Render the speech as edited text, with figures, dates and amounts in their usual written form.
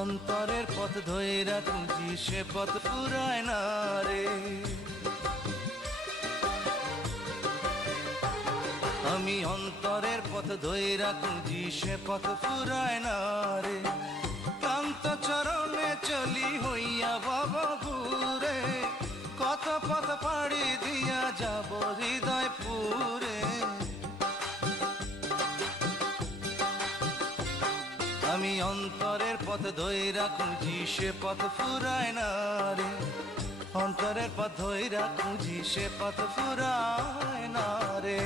অন্তরের পথ ধইরা খুঁজি সে পথ ফুরায় না রে। আমি অন্তরের পথ ধইরা খুঁজি সে পথ ফুরায় না রে। ক্লান্ত চরণে চলি হইয়া ভবঘুরে, কত পথ পাড়ি দিয়া যাব হৃদয় পুরে। আমি অন্তরের পথ ধইরা খুঁজি সে পথ ফুরায় না রে। অন্তরের পথ ধইরা খুঁজি সে পথ ফুরায় না রে।